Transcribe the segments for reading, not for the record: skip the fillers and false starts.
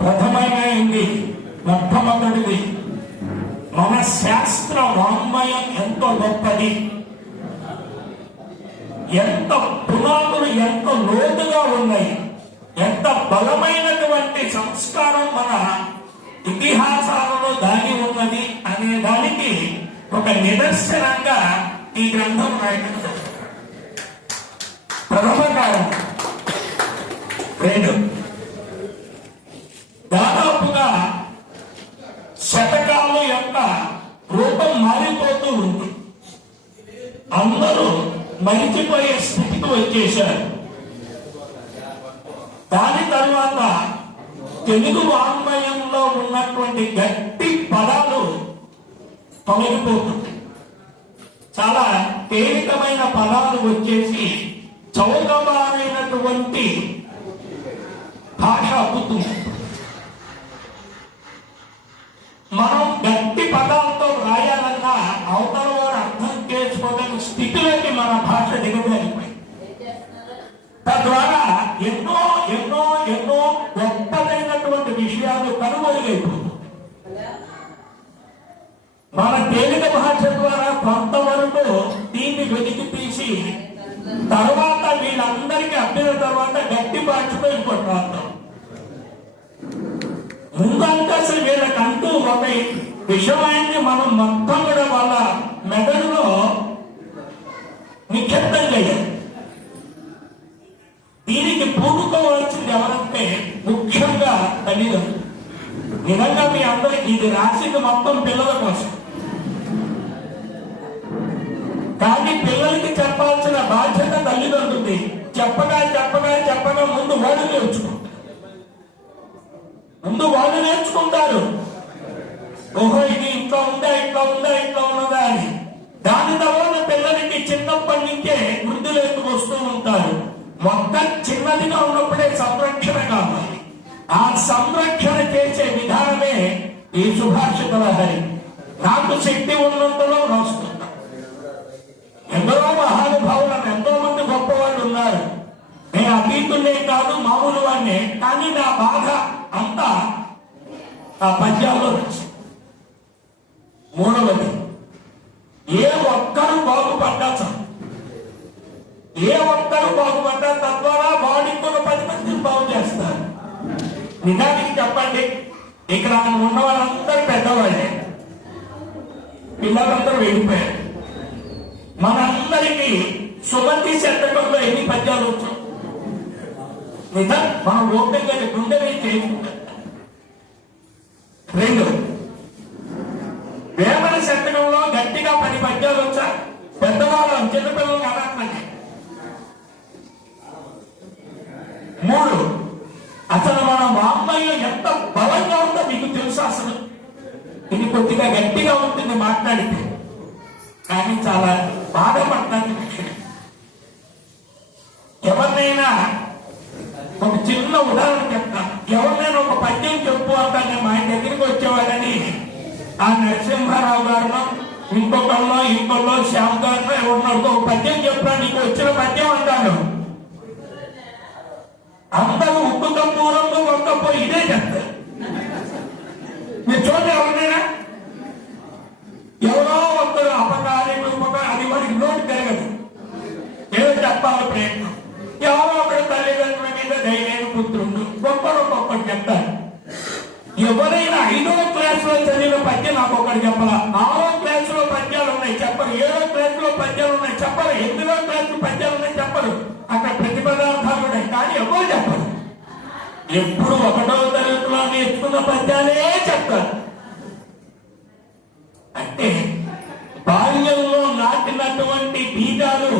ప్రథమైనది, మొట్టమొదటిది మన శాస్త్ర వాంగ్మయం ఎంతో గొప్పది, ఎంత పునాదులు ఎంత లోతుగా ఉన్నాయి, ఎంత బలమైనటువంటి సంస్కారం మన ఇతిహాసాలలో దాగి ఉన్నది అనే దానికి ఒక నిదర్శనంగా ఈ గ్రంథం రాయడం. ప్రథమ కారణం. రెండు, దాదాపుగా శతకాల యొక్క రూపం మారిపోతూ ఉంది. అందరూ మరిచిపోయే స్థితికి వచ్చేశారు. దాని తర్వాత తెలుగు వాంగ్మయంలో ఉన్నటువంటి గట్టి పదాలు తొలగిపోతుంది. చాలా తేలికమైన పదాలు వచ్చేసి చౌకబారైనటువంటి భాష అబ్బుతుంది. మనం గట్టి పదాలతో రాయాలన్నా అవతల వారు అర్థం చేసుకోలేని స్థితిలోకి మన భాష దిగజారిపోయింది. తద్వారా ఎన్నో ఎన్నో ఎన్నో గొప్పదైనటువంటి విషయాలు కనుమరుగైపోతుంది. మన తేలిక భాష ద్వారా కొంతవరకు దీన్ని వెలికి తీసి తర్వాత వీళ్ళందరికీ అబ్బిన తర్వాత గట్టి భాషతో ఇంకోటి రాద్దాం. ముందంతా అసలు వీళ్ళకంటూ ఒక విషయాన్ని మనం మొత్తం కూడా వాళ్ళ మెదడులో నిక్షిప్తం చేయాలి. దీనికి పూనుకోవాల్సింది ఎవరంటే ముఖ్యంగా తల్లిదండ్రులు. నిజంగా మీ అందరికి ఇది రాసింది మొత్తం పిల్లల కోసం, కానీ పిల్లలకి చెప్పాల్సిన బాధ్యత తల్లిదండ్రులది. చెప్పగా చెప్పగా చెప్పగా ముందు వాళ్ళు నేర్చుకుంటారు. ఓహో ఇది ఇంట్లో ఉందా ఇట్లా ఉందా ఇట్లా ఉన్నదా అని. దాని తర్వాత పిల్లలకి చిన్నప్పటి నుంచే వృద్ధులకు వస్తూ ఉంటారు. మొత్తం చిన్నదిగా ఉన్నప్పుడే సంరక్షణ కావాలి. ఆ సంరక్షణ చేసే విధానమే ఈ సుభాషిత లహరి. నాకు శక్తి ఉన్నంతలో రాస్తున్నా. ఎందరో మహానుభావులను ఎంతో మంది గొప్పవాళ్ళు ఉన్నారు. నేను అతీతులే కాదు, మామూలు వాడినే. కానీ నా బాధ అంతా ఆ పద్యాల్లో రాసి. మూడవది, ఏ ఒక్కరు బాగుపడ్డా చాలు. ఏ ఒక్కరు బాగుపడ్డా తద్వారా వాడికి 10 మందిని బాగు చేస్తారు. నిజానికి చెప్పండి, ఇక్కడ ఉన్న వాళ్ళందరూ పెద్దవాళ్ళే, పిల్లలందరూ వెళ్ళిపోయారు. మనందరికీ సుమతి శతకంలో ఎన్ని పద్యాలు వచ్చాయి? నిజం మనం ఓపిక గుండెని చేసుకుంటాం. రెండు, వేమన శతకంలో గట్టిగా 10 పద్యాలు వచ్చా. పెద్దవాళ్ళం చిన్నపిల్లలు అనట్లకి. మూడు, అసలు మన వాంగ్మయం ఎంత బలంగా ఉందో మీకు తెలుసు. అసలు ఇది కొద్దిగా గట్టిగా ఉంటుంది మాట్లాడితే, కానీ చాలా బాధపడతానికి విషయం. ఎవరినైనా ఒక చిన్న ఉదాహరణ చెప్తాను. ఎవరినైనా ఒక పద్యం చెప్పు అంటానే మా ఆయన దగ్గరికి వచ్చేవాడని ఆ నరసింహారావు గారినో ఇంకొకళ్ళో శ్యామ్ గారినో ఎవరినో ఒక పద్యం చెప్పా, నీకు వచ్చిన పద్యం అంటాను. అందరూ ఉప్పు కప్పూరంలో ఒక్కపోయి ఇదే చెప్తారు. మీరు చూడండి, ఎవరినైనా ఎవరో ఒకరు అపకార్యం అది వారికి నోటు తిరగదు. ఏదో చెప్పాలి ప్రయత్నం. ఎవరో ఒకరు తల్లిదండ్రుల మీద ధైర్యం పుత్రుడు ఒక్కరు చెప్తారు. ఎవరైనా 5వ క్లాసులో చదివిన పద్యం నాకు ఒకటి చెప్పాలా. 6వ క్లాసులో పద్యాలు ఉన్నాయి చెప్పరు. 7వ క్లాసులో పద్యాలు ఉన్నాయి చెప్పరు. 8వ క్లాసులో పద్యాలు ఉన్నాయి చెప్పరు. అక్కడ ప్రతిపదార్థాలు ఉన్నాయి, కానీ ఎవరో చెప్పరు. ఎప్పుడు 1వ తరగతిలో నేర్చుకున్న పద్యాలే చెప్తారు. అంటే బాల్యంలో నాటినటువంటి బీజాలు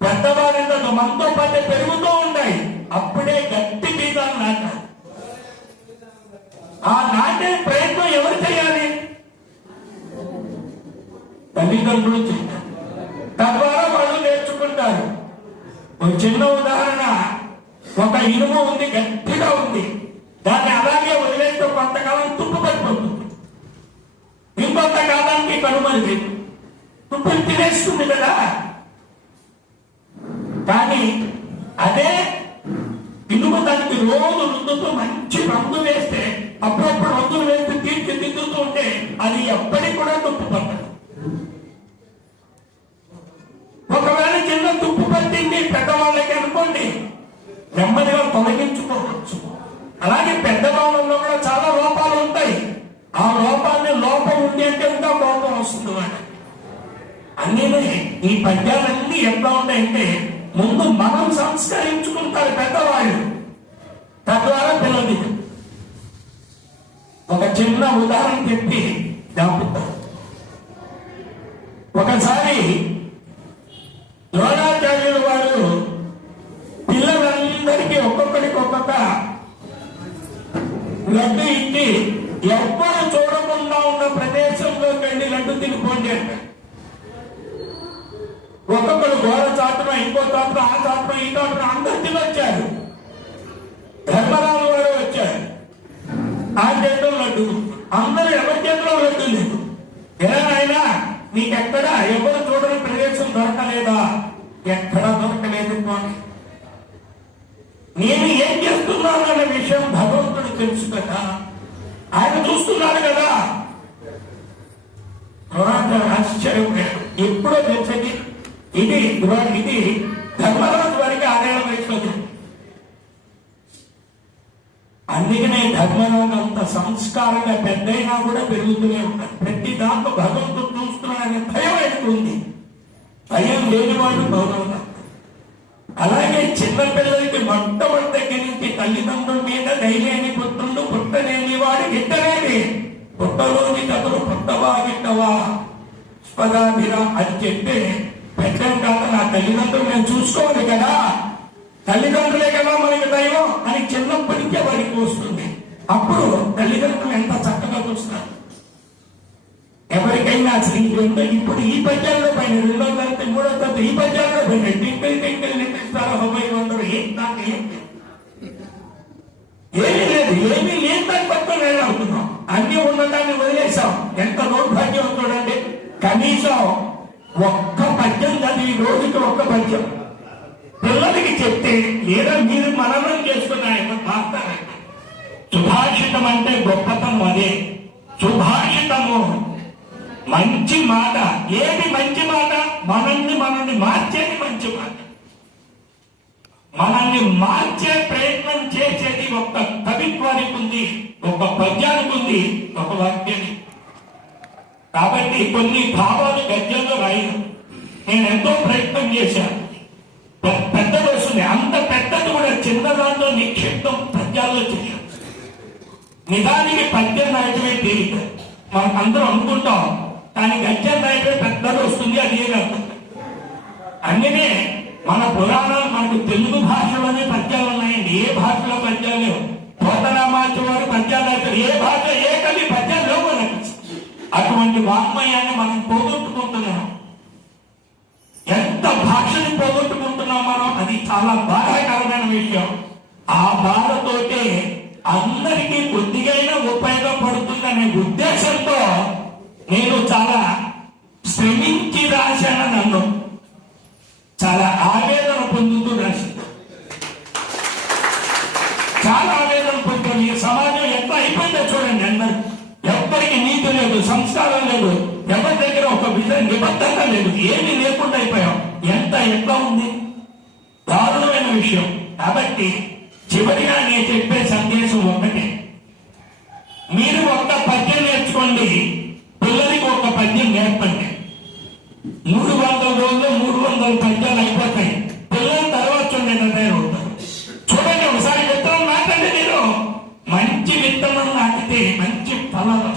పెద్దవారింత మనతో పాటే పెరుగుతూ ఉంటాయి. అప్పుడే గట్టి బీజాలు నాటారు. ఆ నాటే ప్రయత్నం ఎవరు చేయాలి? తల్లిదండ్రులు చేయాలి. తద్వారా వాళ్ళు నేర్చుకుంటారు. ఒక చిన్న ఉదాహరణ, ఒక ఇనుము ఉంది, గట్టిగా ఉంది. దాన్ని అలాగే వదిలేస్తే కొంతకాలం తుప్పు పడిపోతుంది. ఇంకొంతకాలానికి కనుమరుగు తుప్పు తినేస్తుంది కదా. కానీ అదే ఇనుము దానికి రోజు రుద్దుతూ మంచి రంగు వేస్తే అప్పుడప్పుడు రంగులు వేసి తీర్చిదిద్దుతూ ఉంటే అది ఎప్పటికి కూడా తుప్పు పట్టదు. ఒకవేళ చిన్న తుప్పు పట్టింది పెద్దవాళ్ళకి అనుకోండి, నెమ్మదిగా తొలగించుకోవచ్చు. అలాగే పెద్దవాళ్ళలో కూడా చాలా లోపాలు ఉంటాయి. ఆ లోపాన్ని లోపం ఉంది అంటే ఇంకా కోపం వస్తుంది వాడు. అన్నీ ఈ పద్యాలన్నీ ఎట్లా ఉంటాయంటే ముందు మనం సంస్కరించుకుంటారు పెద్దవాళ్ళు, తద్వారా పిల్లలు. ఒక చిన్న ఉదాహరణ చెప్పి జ్ఞాపుతారు. ఒకసారి ద్రోణాచార్యులు వారు పిల్లలందరికీ ఒక్కొక్కడికి ఒక్కొక్క లడ్డు ఇచ్చి ఎవ్వరు చూడకుండా ఉన్న ప్రదేశంలోకి వెళ్ళి లడ్డు తినిపోండి అంటే ఒక్కొక్కరు గోడ చాటున, ఇంకో చాటున, ఆ చాటున, ఈ చాటున అందరికీ వచ్చారు. ధర్మరాజు వారు వచ్చారు. ఆ చేతిలో లడ్డు, అందరూ ఎవరి చేతిలో లడ్డు లేదు. ఏమైనా నీకెక్కడ ఎవరు చూడని ప్రదేశం దొరకలేదా? ఎక్కడా దొరకలేదు. నేను ఏం చేస్తున్నాను అనే విషయం భగవంతుడు తెలుసు కదా, ఆయన చూస్తున్నాడు కదా. ఆశ్చర్యం ఎప్పుడో తెలిసేది ఇది ధర్మరాజు వారికి 6 ఏళ్ల వయసులో. అందుకనే ధర్మరాజు అంత సంస్కారంగా పెద్దయినా కూడా పెరుగుతూనే ఉంటారు. ప్రతి దాంట్లో భగవంతుడు చూస్తున్నాడనే భయం ఆయనకు ఉంది. భయం లేనివాడు గౌరవం. అలాగే చిన్నపిల్లలకి మొట్టమొదటి దగ్గర నుంచి తల్లిదండ్రుల మీద ధైర్యాన్ని పుత్రుడు పుట్టలేని వాడు గిట్టలేని పుట్టలోని కథలు పుట్టవా గిట్టవా స్పదాభిరా అని చెప్పే పెట్టం కాక నా తల్లిదండ్రులు నేను చూసుకోవాలి కదా, తల్లిదండ్రులే కదా మనకి దైవం అని చిన్నప్పటి నుంచే వారికి వస్తుంది. అప్పుడు తల్లిదండ్రులు ఎంత చక్కగా చూస్తారు. ఎవరికైనా అసలు ఇప్పుడు ఈ పద్యాల్లో పైన 2వ తరగతి 3వ తరగతి ఈ పద్యాల్లో పైన టింకిల్ నిట్టిస్తారు. అబ్బాయి ఉండరు ఏమీ లేదు, ఏమీ లేదు దాన్ని పట్టుకొని వెళ్ళవుతున్నాం. అన్ని ఉన్నదాన్ని వదిలేసాం. ఎంత దౌర్భాగ్యం చూడండి. కనీసం ఒక్క పద్యం చదివి రోజుకి ఒక్క పద్యం పిల్లలకి చెప్తే లేదా మీరు మననం చేసుకున్నాయని మాట్లాడండి. సుభాషితం అంటే గొప్పతనం అదే. సుభాషితము మంచి మాట. ఏది మంచి మాట? మనల్ని మార్చేది మంచి మాట. మనల్ని మార్చే ప్రయత్నం చేసేది ఒక కవిత్వానికి ఉంది, ఒక పద్యానికి ఉంది, ఒక వాక్యానికి. కాబట్టి కొన్ని భావాలు గద్యంలో రాయను. నేను ఎంతో ప్రయత్నం చేశాను. పెద్దది వస్తుంది, అంత పెద్దది కూడా చిన్నదాంట్లో నిక్షిప్తం పద్యాల్లో చేయాలి. నిజానికి పద్యం రాయటమే తేలిక మనం అందరం అనుకుంటాం, కానీ గద్యం రాయటమే పెద్దది వస్తుంది. అది ఏమర్థం? అందుకే మన పురాణాలు మనకు తెలుగు భాషలోనే పద్యాలు ఉన్నాయండి. ఏ భాషలో పద్యాలు లేవు. పోతనామాచి వారు పద్యాలు రాశారు. ఏ భాష ఏ కవి పద్యాలు లేవు మనకు. అటువంటి వాంగ్మయాన్ని మనం పోగొట్టుకుంటున్నాం. ఎంత భాషని పోగొట్టుకుంటున్నాం మనం, అది చాలా బాధాకరమైన విషయం. ఆ బాధతోటే అందరికీ కొద్దిగైనా ఉపయోగపడుతుందనే ఉద్దేశంతో నేను చాలా శ్రమించి రాశాను. నన్ను చాలా ఆవేదన పొందుతూ రాసింది. చాలా ఆవేదన పొందుతుంది. ఈ సమాజం ఎంత అయిపోయిందో చూడండి. అందరూ ఎవ్వరికి నీతి లేదు, సంస్కారం లేదు, ఎవరి దగ్గర ఒక నిబద్ధత లేదు, ఏమీ లేకుండా అయిపోయాం. ఎట్లా ఉంది? దారుణమైన విషయం. కాబట్టి చివరిగా నేను చెప్పే సందేశం ఒకటే. మీరు ఒక్క పద్యం నేర్చుకోండి, పిల్లలకి ఒక పద్యం నేర్పండి. 300 రోజులు 300 పద్యాలు అయిపోతాయి. పిల్లల తర్వాత చూడండి నిర్ణయం అవుతారు. చూడండి, ఒకసారి విత్తనం నాటండి. మీరు మంచి విత్తనం నాటితే మంచి ఫలాలు.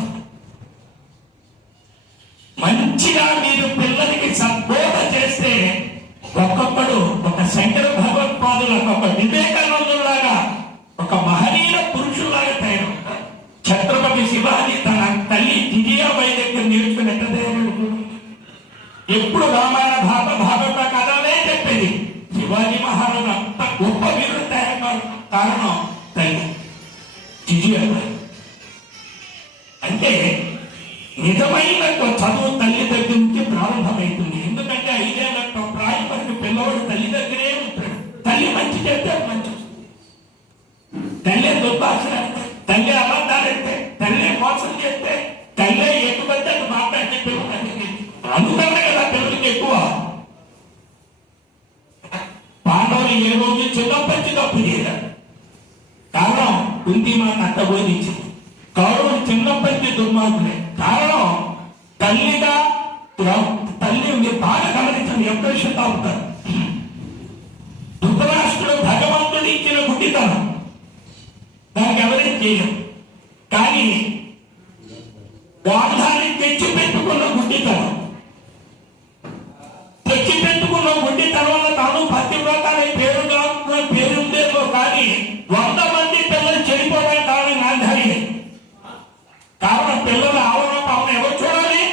మంచిగా మీరు పిల్లలకి సద్బోధ చేస్తే ఒక్కొక్కడు ఒక శంకర భగవత్పాదుల ఒక వివేకానందులాగా ఒక మహనీయ పురుషులాగా తయారవుతారు. ఛత్రపతి శివాజీ తన తల్లి జిజియాబాయి దగ్గర నేర్చుకున్నట్టు ఎప్పుడు రామాయణ భాగవత కథలే చెప్పేది. శివాజీ మహారాజు అంత గొప్ప వీరుడు తయారు కారణం తల్లి జిజియాబాయి. అంటే నిజమైన చదువు తల్లి దగ్గర నుంచి ప్రారంభమవుతుంది. ఎందుకంటే 5 ఏళ్ల ప్రాయం వరకు పిల్లవాడు తల్లి దగ్గరే ఉంటాడు. తల్లి మంచి చెప్తే మంచి. ఏ రోజు చిన్నప్పటి తప్పు చేయలేదు. కారణం కుంతి మాట అట్ట బోధించింది. కౌరవులు చిన్నప్పటి దుర్మార్గులే. కారణం తల్లిగా తల్లి మీరు బాగా గమనించండి. ఎప్పుడు విషయం తాగుతారు. ధృతరాష్ట్రుడు భగవంతుడు ఇచ్చిన గుడ్డితనం, దానికి ఎవరైనా చేయరు. కానీ గాంధాన్ని తెచ్చి పెట్టుకున్న గుడ్డితనం, తెచ్చి పెట్టుకున్న గుడ్డితనం వల్ల తాను పతివ్రతాన్ని పేరుందేమో కానీ 100 మంది పిల్లలు చెడిపోవడానికి కారణం గాంధారి. కారణం పిల్లల ఆవరణ పావన ఎవరు చూడాలి?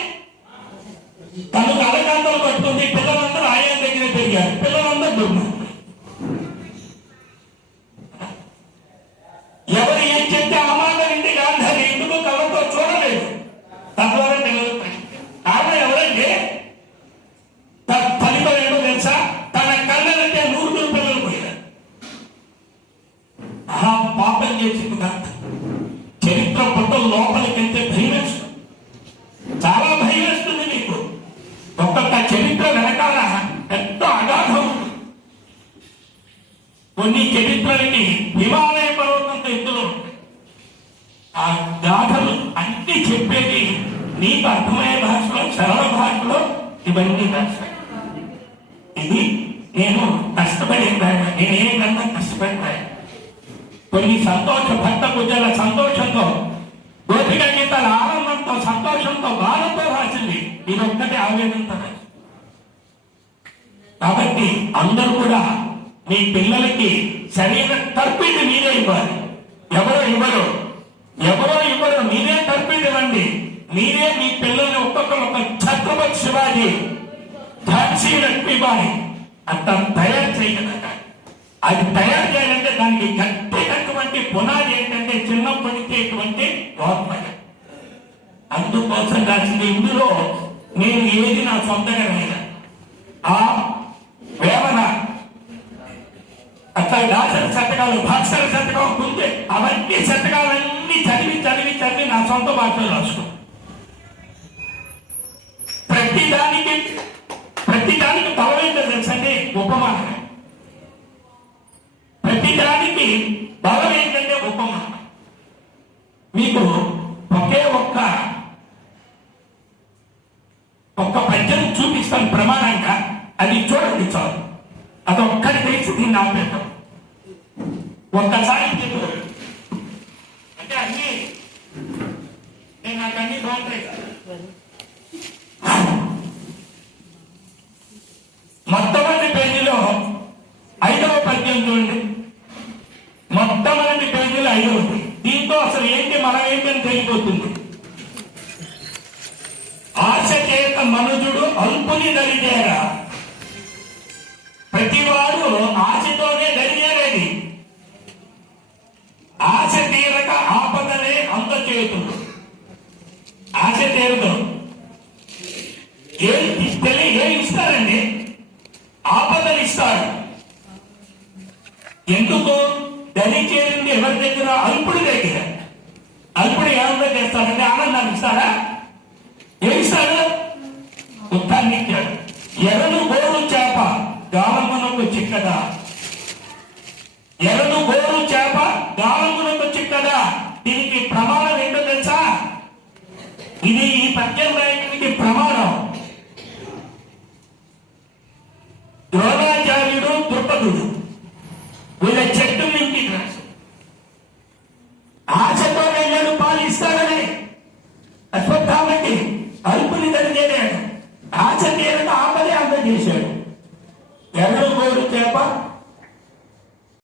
తను అలకాంతలు పట్టుకుంది. పిల్లలందరూ ఆయన దగ్గర పెరిగారు. పిల్లలందరూ దుర్మార్గులు. ఎవరు ఏం చెప్తే ఆ మాట వింటే గాంధారి ఎందుకు కళ్ళతో చూడలేదు. తద్వారా పిల్లలు కారణం ఎవరంటే ఫలితం ఏంటో తెలుసా? తన కళ్ళనంటే 100 పిల్లలు పోయారు. ఆ పాపం చేసింది కాదు. చరిత్ర పుట్టం లోపలికి వెళ్తే భయం వేస్తుంది. చాలా భయం వేస్తుంది మీకు. ఒక్కొక్క చరిత్ర వెనకాల పెద్ద అగాధం. కొన్ని చరిత్రలకి హిమాలయ పర్వతంతో ఎత్తులో ఉంటాయి. ఆ గాథలు అన్ని చెప్పేది నీకు అర్థమయ్యే భాషలో, సరళ భాషలో ఇవన్నీ రాశాయి. ఇది నేను కష్టపడే నేనేమన్నా కష్టపడతాను. కొన్ని భక్త పూజల సంతోషంతో, గోపిక గీతాల ఆనందంతో, సంతోషంతో, బాధతో రాసింది. ఇది ఒక్కటి ఆవేదనతో రాసింది. కాబట్టి అందరూ కూడా మీ పిల్లలకి సరైన తర్పీదు మీరే ఇవ్వాలి. ఎవరో ఇవ్వరు, మీరే తర్పీదు ఇవ్వండి. మీరే మీ పిల్లల్ని ఒక్కొక్కరు ఒక ఛత్రపతి శివాజీ, ఝాన్సీ లక్ష్మీబాయి అంత తయారు చేయగలట. అది తయారు చేయాలంటే దానికి గట్టినటువంటి పునాది ఏంటంటే చిన్నప్పటికే ఇటువంటి వాగ్మయం. అందుకోసం రాసింది. ఇందులో నేను ఏది నా సొంతంగా రాయను. ఆ వేమన అట్లా రాసిన శతకాలు, భాషల శతకం ఉంటే అవన్నీ శతకాలన్నీ చదివి నా సొంత భాషలో రాసుకో. ప్రతిదానికి బలం ఏంటో తెలుసండి? ఉపమానం. ప్రతిదానికి బలం ఏంటంటే ఉపమానం. మీకు ఒకే ఒక్క పద్యం చూపిస్తాను ప్రమాణంగా. అది చూడండి చాలు. అదొక్కటి తెలిసి దీన్ని ఆపేద్దాం. ఒక్కసారి అంటే అన్ని నాకు అన్ని బాగుంటాయి. మొట్టమొదటి పేజీలో 5వ పద్యం చూడండి. మొట్టమొదటి పేజీలో 5వది. దీంతో అసలు ఏంటి, మనం ఏంటని తెలిసిపోతుంది. ఆశ చేత మనుజుడు అల్పుని దరిచేరా. ప్రతివాడు ఆశతోనే దరిచేరేది. ఆశ తీరక ఆపదలే అందచేతుడు. ఆశ తీరదు. ఏం ఇస్తారండి? ఆపదలు ఇస్తారు. ఎందుకు? దరి చేరింది ఎవరి దగ్గర? అల్పుడి దగ్గర. అల్పుడు ఏమన్నా చేస్తారంటే ఆనందాన్ని ఇస్తారా? ఏమిస్తాడు? ఉత్తాన్ని ఇచ్చాడు. ఎరను గోరు చేప గాలమునకు చిక్కదా. ఎరను గోరు చేప గాలమునకు చిక్కదా. దీనికి ప్రమాణం ఏంటో తెలుసా? ఇది ఈ పద్యం రాయడానికి ప్రమాణం. ద్రోణాచార్యుడు, ద్రుపదుడు వీళ్ళ చెట్టు నుంచి రాశారు. ఆశతో వెళ్ళాడు పాలిస్తాడని. అశ్వత్థామకి అల్పుని దరిచేరాడు. ఆశ తీరక ఆపదే అందజేశాడు.